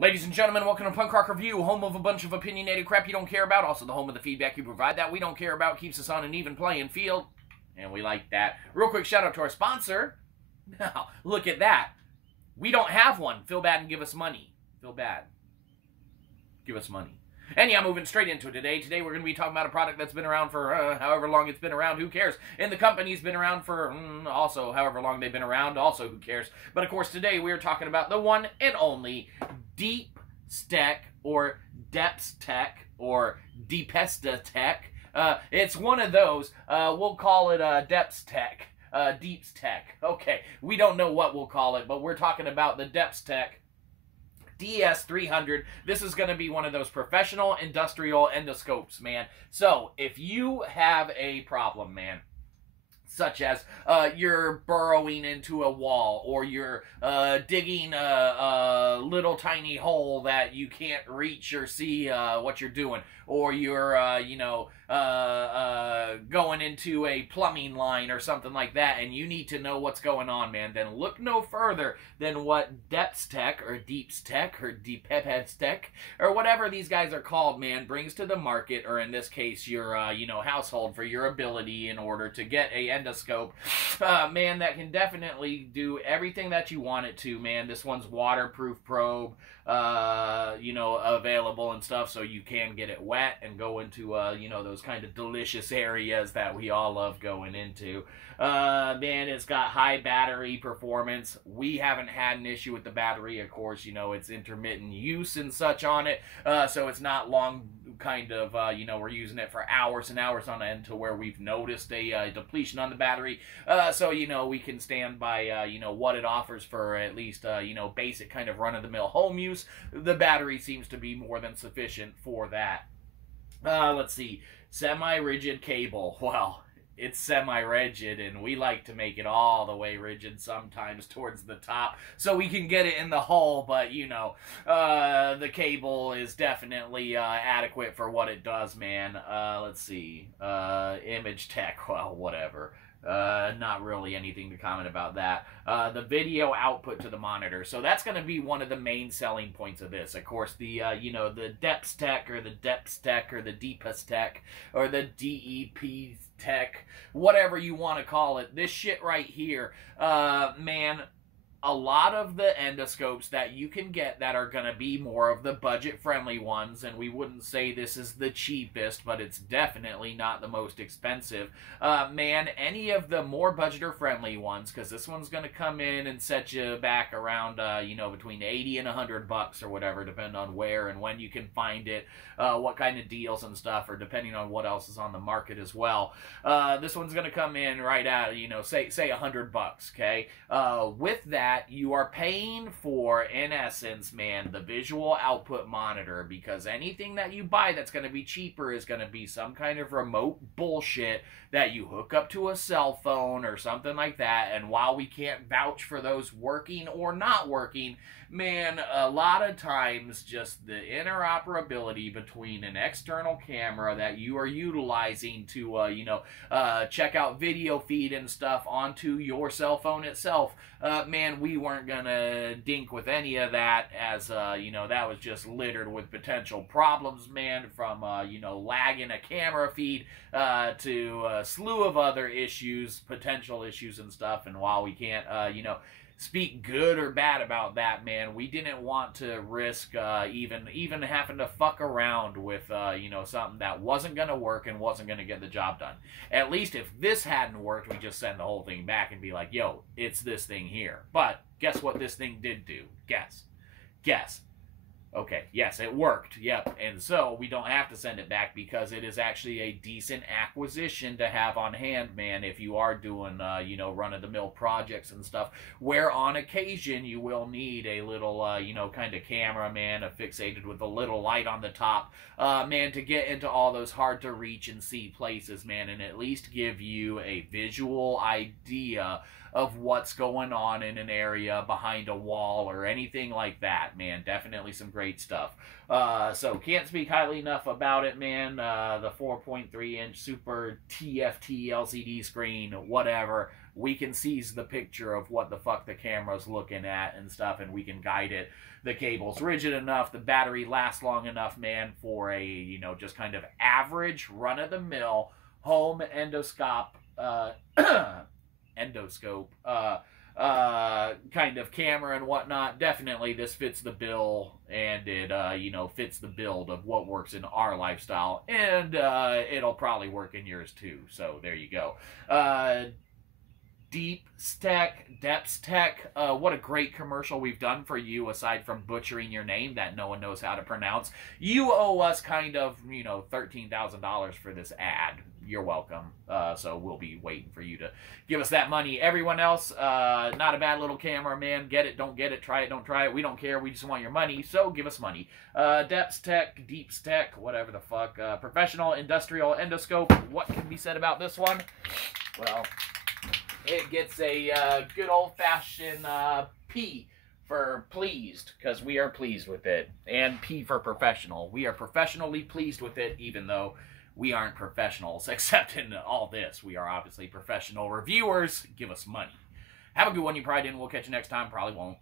Ladies and gentlemen, welcome to Punk Rock Review, home of a bunch of opinionated crap you don't care about, also the home of the feedback you provide that we don't care about, keeps us on an even playing field, and we like that. Real quick shout out to our sponsor. Now, look at that. We don't have one. Feel bad and give us money. Feel bad. Give us money. And yeah, moving straight into it today. Today we're going to be talking about a product that's been around for however long it's been around, who cares? And the company's been around for also however long they've been around, also who cares? But of course today we are talking about the one and only depstech or depstech or depstech. It's one of those. We'll call it depstech. Depstech. Okay, we don't know what we'll call it, but we're talking about the depstech DS300. This is going to be one of those professional industrial endoscopes, man. So, if you have a problem, man, such as you're burrowing into a wall, or you're digging a little tiny hole that you can't reach or see what you're doing, or you're, going into a plumbing line or something like that, and you need to know what's going on, man, then look no further than what depstech or depstech or depstech or whatever these guys are called, man, brings to the market, or in this case, your, household, for your ability in order to get a endoscope, man, that can definitely do everything that you want it to, man. This one's waterproof probe, available and stuff, so you can get it wet and go into, those kind of delicious areas that we all love going into. Man, it's got high battery performance. We haven't had an issue with the battery, of course, it's intermittent use and such on it, so it's not long kind of, we're using it for hours and hours on end to where we've noticed a depletion on the battery, so, we can stand by, what it offers for at least, basic kind of run-of-the-mill home use. The battery seems to be more than sufficient for that. Let's see, semi-rigid cable. Well, it's semi-rigid, and we like to make it all the way rigid sometimes towards the top so we can get it in the hole, but, the cable is definitely adequate for what it does, man. Let's see, image tech, well, whatever. Not really anything to comment about that. The video output to the monitor. So that's going to be one of the main selling points of this. Of course, the, the depstech or the depstech or the depstech or the DEP tech, whatever you want to call it. This shit right here, man, a lot of the endoscopes that you can get that are going to be more of the budget-friendly ones, and we wouldn't say this is the cheapest, but it's definitely not the most expensive. Man, any of the more budget-friendly ones, because this one's going to come in and set you back around, between 80 and 100 bucks or whatever, depending on where and when you can find it, what kind of deals and stuff, or depending on what else is on the market as well. This one's going to come in right at, say 100 bucks, okay? With that, you are paying for, in essence, man, the visual output monitor, because anything that you buy that's going to be cheaper is going to be some kind of remote bullshit that you hook up to a cell phone or something like that, and while we can't vouch for those working or not working, man, a lot of times just the interoperability between an external camera that you are utilizing to, check out video feed and stuff onto your cell phone itself, man, we weren't gonna dink with any of that, as, that was just littered with potential problems, man, from, lagging a camera feed, to a slew of other issues, potential issues and stuff, and while we can't, speak good or bad about that, man, we didn't want to risk even having to fuck around with something that wasn't gonna work and wasn't gonna get the job done. At least if this hadn't worked, we just send the whole thing back and be like, yo, it's this thing here. But guess what this thing did do? Guess. Okay, yes, it worked, yep, and so we don't have to send it back, because it is actually a decent acquisition to have on hand, man, if you are doing, run-of-the-mill projects and stuff, where on occasion you will need a little, kind of camera, man, fixated with a little light on the top, man, to get into all those hard-to-reach and see places, man, and at least give you a visual idea of what's going on in an area behind a wall or anything like that, man. Definitely some great stuff. So can't speak highly enough about it, man. The 4.3-inch Super TFT LCD screen, whatever. We can seize the picture of what the fuck the camera's looking at and stuff, and we can guide it the cable's rigid enough, the battery lasts long enough, man, for a, you know, just kind of average run-of-the-mill home endoscope, endoscope, kind of camera and whatnot. Definitely this fits the bill, and it, you know, fits the build of what works in our lifestyle, and it'll probably work in yours too. So there you go. Depstech, what a great commercial we've done for you, aside from butchering your name that no one knows how to pronounce. You owe us kind of, you know, $13,000 for this ad. You're welcome. So we'll be waiting for you to give us that money. Everyone else, not a bad little camera, man. Get it, don't get it, try it, don't try it. We don't care. We just want your money, so give us money. Depstech, whatever the fuck. Professional industrial endoscope. What can be said about this one? Well, it gets a good old-fashioned P for pleased, because we are pleased with it. And P for professional. We are professionally pleased with it, even though we aren't professionals, except in all this. We are obviously professional reviewers. Give us money. Have a good one, you probably didn't. We'll catch you next time. Probably won't.